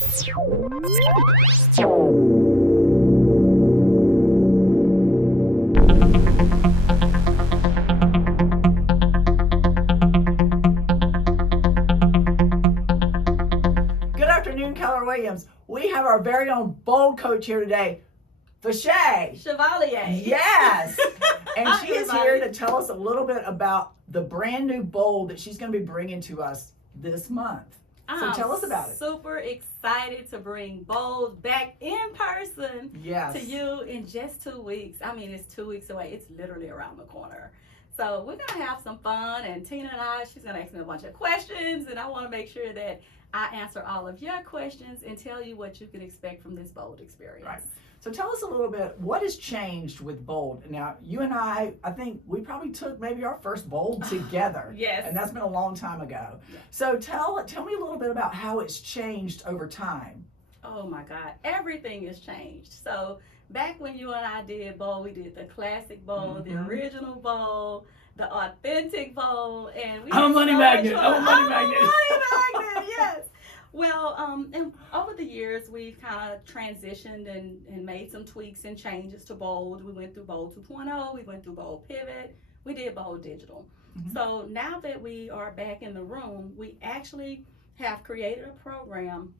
Good afternoon, Keller Williams. We have our very own bold coach here today, Vashá Chevalier. Yes. And Hi, she is here to tell us a little bit about the brand new bold that she's going to be bringing to us this month. So tell us about it. Super excited to bring Bold back in person Yes. to you in just 2 weeks. I mean, it's 2 weeks away. It's literally around the corner. So we're going to have some fun, and Tina and I, she's going to ask me a bunch of questions, and I want to make sure that I answer all of your questions and tell you what you can expect from this Bold experience. Right. So tell us a little bit, what has changed with Bold? Now, you and I think we probably took maybe our first Bold together. Yes. And that's been a long time ago. Yes. So tell me a little bit about how it's changed over time. Oh my God, everything has changed. So back when you and I did Bold, we did the classic Bold, the original Bold, the authentic Bold, and we I'm a money magnet. I'm a money magnet, yes. Well, and over the years, we've kind of transitioned and made some tweaks and changes to Bold. We went through Bold 2.0, we went through Bold Pivot, we did Bold Digital. So now that we are back in the room, we actually have created a program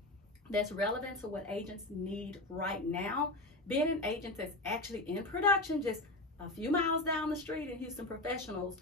that's relevant to what agents need right now. Being an agent that's actually in production, just a few miles down the street in Houston Professionals,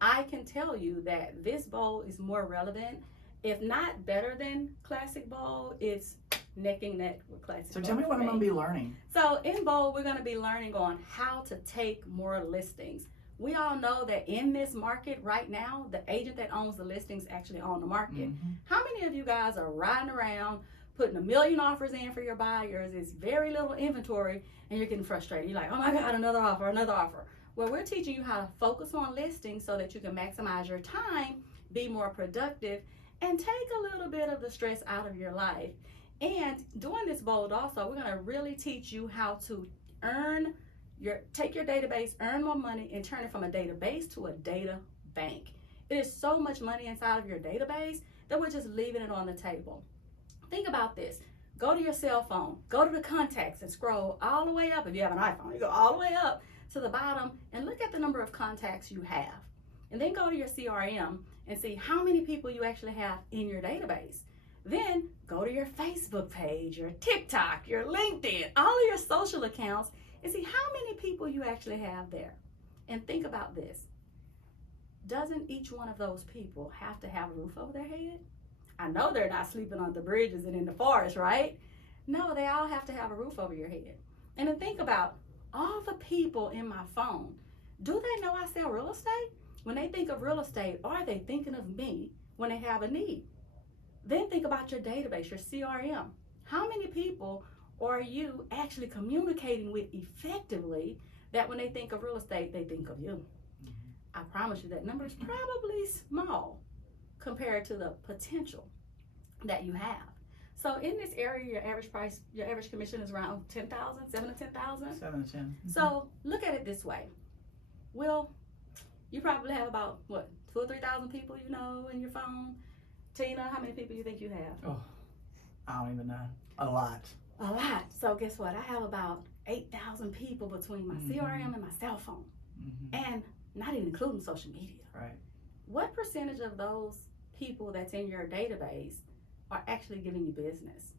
I can tell you that this Bold is more relevant, if not better than Classic Bold. It's neck and neck with Classic So Bold. tell me what I'm going to be learning. So in Bold, we're going to be learning on how to take more listings. We all know that in this market right now, the agent that owns the listings actually own the market. How many of you guys are riding around putting 1 million offers in for your buyers? It's very little inventory and you're getting frustrated. You're like, oh my God, another offer, another offer. Well, we're teaching you how to focus on listings so that you can maximize your time, be more productive, and take a little bit of the stress out of your life. And doing this Bold also, we're going to really teach you how to take your database, earn more money, and turn it from a database to a data bank. It is so much money inside of your database that we're just leaving it on the table. Think about this. Go to your cell phone, go to the contacts and scroll all the way up. If you have an iPhone, you go all the way up to the bottom and look at the number of contacts you have. And then go to your CRM and see how many people you actually have in your database. Then go to your Facebook page, your TikTok, your LinkedIn, all of your social accounts, and see how many people you actually have there. And think about this. Doesn't each one of those people have to have a roof over their head? I know they're not sleeping on the bridges and in the forest, right? No, they all have to have a roof over your head. And then think about all the people in my phone. Do they know I sell real estate? When they think of real estate, are they thinking of me when they have a need? Then think about your database, your CRM. How many people are you actually communicating with effectively that when they think of real estate, they think of you? I promise you that number is probably small compared to the potential that you have. So in this area, your average commission is around 10,000, 7 to 10,000. 7 to 10. So look at it this way. Well, you probably have about, 2,000 or 3,000 people you know in your phone. Tina, how many people you think you have? Oh, I don't even know. A lot. A lot. So guess what? I have about 8,000 people between my CRM and my cell phone. And not even including social media. Right. What percentage of those people that's in your database are actually giving you business?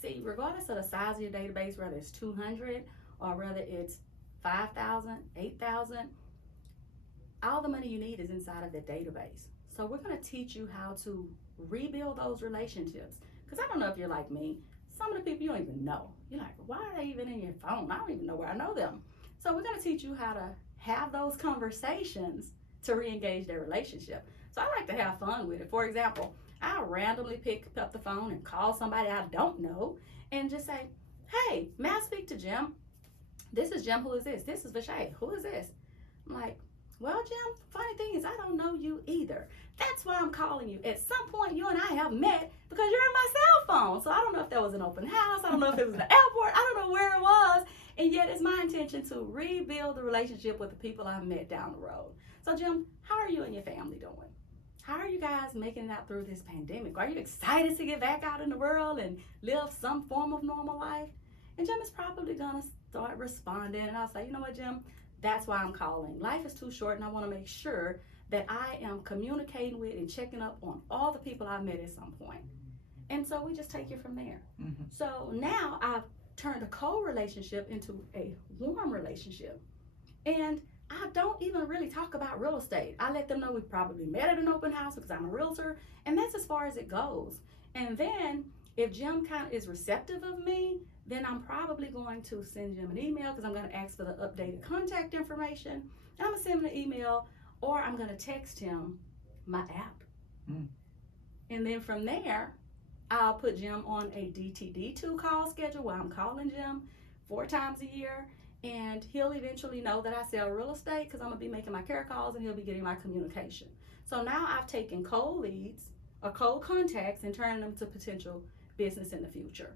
See, regardless of the size of your database, whether it's 200 or whether it's 5,000, 8,000, all the money you need is inside of the database. So we're going to teach you how to rebuild those relationships. Because I don't know if you're like me. Some of the people you don't even know. You're like, why are they even in your phone? I don't even know where I know them. So we're going to teach you how to have those conversations to re-engage their relationship. So I like to have fun with it. For example, I'll randomly pick up the phone and call somebody I don't know and just say, hey, may I speak to Jim? This is Jim. Who is this? This is Vashá. Who is this? I'm like, well, Jim, funny thing is I don't know you either. That's why I'm calling you. At some point, you and I have met because you're in my cell phone. So I don't know if that was an open house. I don't know if it was the airport. I don't know where it was. And yet it's my intention to rebuild the relationship with the people I've met down the road. So, Jim, how are you and your family doing? how are you guys making it out through this pandemic? Are you excited to get back out in the world and live some form of normal life? And Jim is probably gonna start responding, and I'll say, you know what, Jim, that's why I'm calling. Life is too short, and I want to make sure that I am communicating with and checking up on all the people I've met at some point. And so we just take it from there. Mm-hmm. So now I've turned a cold relationship into a warm relationship. And I don't even really talk about real estate. I let them know we probably met at an open house because I'm a realtor, and that's as far as it goes. And then if Jim kind of is receptive of me, then I'm probably going to send Jim an email because I'm going to ask for the updated contact information. And I'm going to send him an email, or I'm going to text him my app. Mm. And then from there, I'll put Jim on a DTD2 call schedule where I'm calling Jim 4 times a year. And he'll eventually know that I sell real estate because I'm going to be making my care calls and he'll be getting my communication. So now I've taken cold leads or cold contacts and turning them to potential business in the future.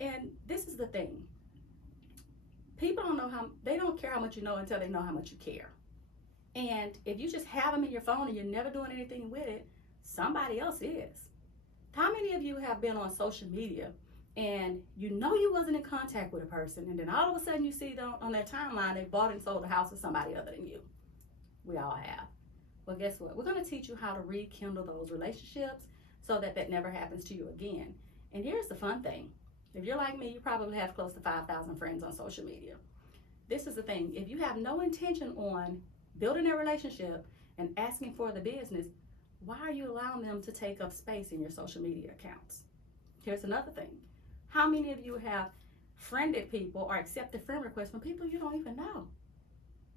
And this is the thing. People they don't care how much you know until they know how much you care. And if you just have them in your phone and you're never doing anything with it, somebody else is. How many of you have been on social media and you know you wasn't in contact with a person, and then all of a sudden you see them on their timeline, they bought and sold a house with somebody other than you? We all have. Well, guess what? We're going to teach you how to rekindle those relationships so that that never happens to you again. And here's the fun thing. If you're like me, you probably have close to 5,000 friends on social media. This is the thing. If you have no intention on building a relationship and asking for the business, why are you allowing them to take up space in your social media accounts? Here's another thing. How many of you have friended people or accepted friend requests from people you don't even know?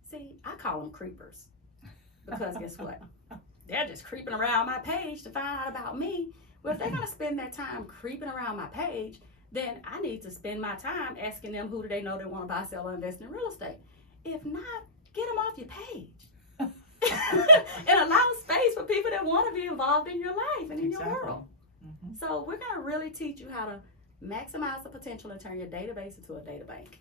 See, I call them creepers. Because guess what? They're just creeping around my page to find out about me. Well, if they're going to spend that time creeping around my page, then I need to spend my time asking them who do they know they want to buy, sell, or invest in real estate. If not, get them off your page. And allow space for people that want to be involved in your life and in your world. Mm-hmm. So we're going to really teach you how to maximize the potential and turn your database into a data bank.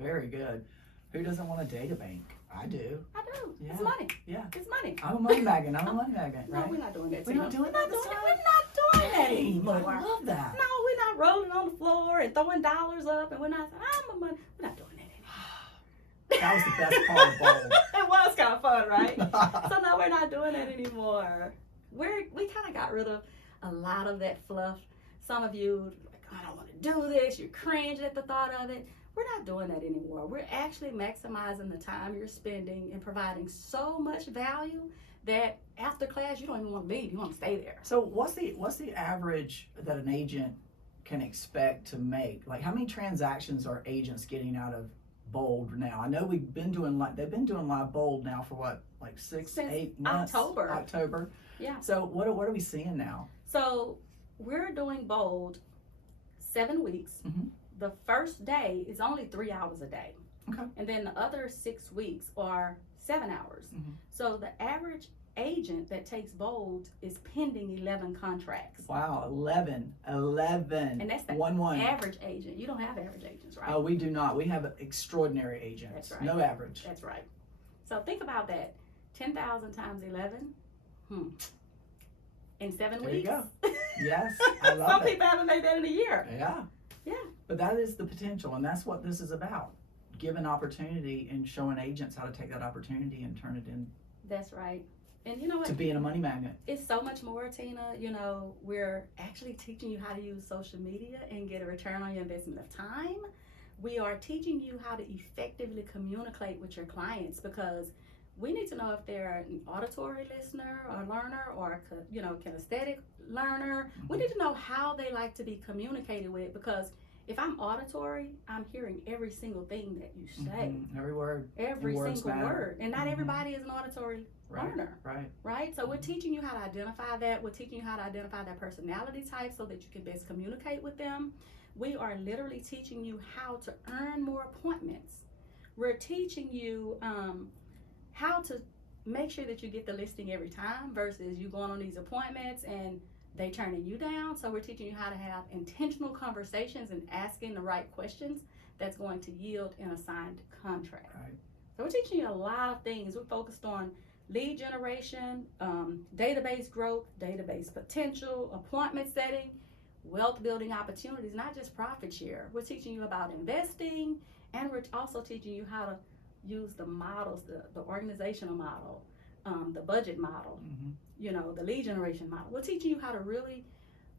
Very good. Who doesn't want a data bank? I do. I do. Yeah. It's money. Yeah. It's money. I'm a money magnet. I'm a money magnet, right? No, we're not doing that. We're not doing that. We're not doing that anymore. I love that. No, we're not rolling on the floor and throwing dollars up, and we're not. We're not doing that anymore. That was the best part of bowl. It was kind of fun, right? So no, we're not doing that anymore. We kind of got rid of a lot of that fluff. Some of you, like, I don't want to do this. You cringe at the thought of it. We're not doing that anymore. We're actually maximizing the time you're spending and providing so much value that after class you don't even want to leave. You want to stay there. So what's the average that an agent can expect to make? Like, how many transactions are agents getting out of Bold now? I know they've been doing live Bold now for what, like Since 8 months? October. Yeah. So what are we seeing now? So we're doing Bold 7 weeks. Mm-hmm. The first day is only 3 hours a day. Okay. And then the other 6 weeks are 7 hours. Mm-hmm. So the average agent that takes Bold is pending 11 contracts. Wow, 11. And that's the 1-1. average agent. You don't have average agents, right? Oh, we do not. We have extraordinary agents. That's right. No average. That's right. So think about that. 10,000 times 11. In 7 There weeks. you go. Yes, I love Some it. people haven't made that in a year. Yeah. Yeah. But that is the potential, and that's what this is about. Giving opportunity and showing agents how to take that opportunity and turn it in. That's right. And you know what? To being a money magnet. It's so much more, Tina. You know, we're actually teaching you how to use social media and get a return on your investment of time. We are teaching you how to effectively communicate with your clients, because we need to know if they're an auditory listener or learner or, you know, kinesthetic learner. We need to know how they like to be communicated with, because if I'm auditory, I'm hearing every single thing that you say. Mm-hmm. Every word. Every single word. And not Mm-hmm. everybody is an auditory learner. Right? So we're teaching you how to identify that. We're teaching you how to identify their personality type so that you can best communicate with them. We are literally teaching you how to earn more appointments. We're teaching you how to make sure that you get the listing every time versus you going on these appointments and they turning you down. So we're teaching you how to have intentional conversations and asking the right questions that's going to yield an assigned contract. Right. So we're teaching you a lot of things. We're focused on lead generation, database growth, database potential, appointment setting, wealth building opportunities, not just profit share. We're teaching you about investing, and we're also teaching you how to use the models, the organizational model, the budget model, the lead generation model. We're teaching you how to really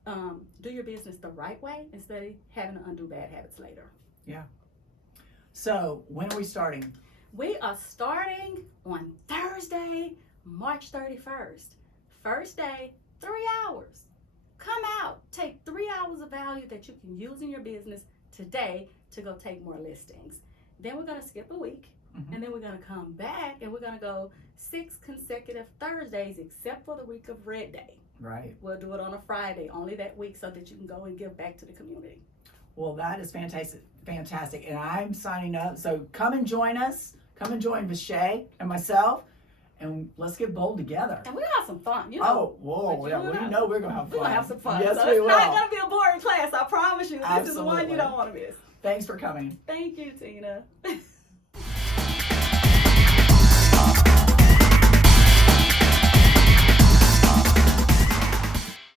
do your business the right way instead of having to undo bad habits later. Yeah. So when are we starting? We are starting on Thursday, March 31st. First day, 3 hours. Come out, take 3 hours of value that you can use in your business today to go take more listings. Then we're gonna skip a week, and then we're gonna come back and we're gonna go 6 consecutive Thursdays except for the week of Red Day. Right. We'll do it on a Friday, only that week, so that you can go and give back to the community. Well, that is fantastic, and I'm signing up. So come and join us. Come and join Vashá and myself, and let's get bold together. And we'll have some fun, We know we're gonna have fun. We're gonna have some fun. Yes, so we it's will. not gonna be a boring class, I promise you. This is the one Absolutely. you don't want to miss. Thanks for coming. Thank you, Tina.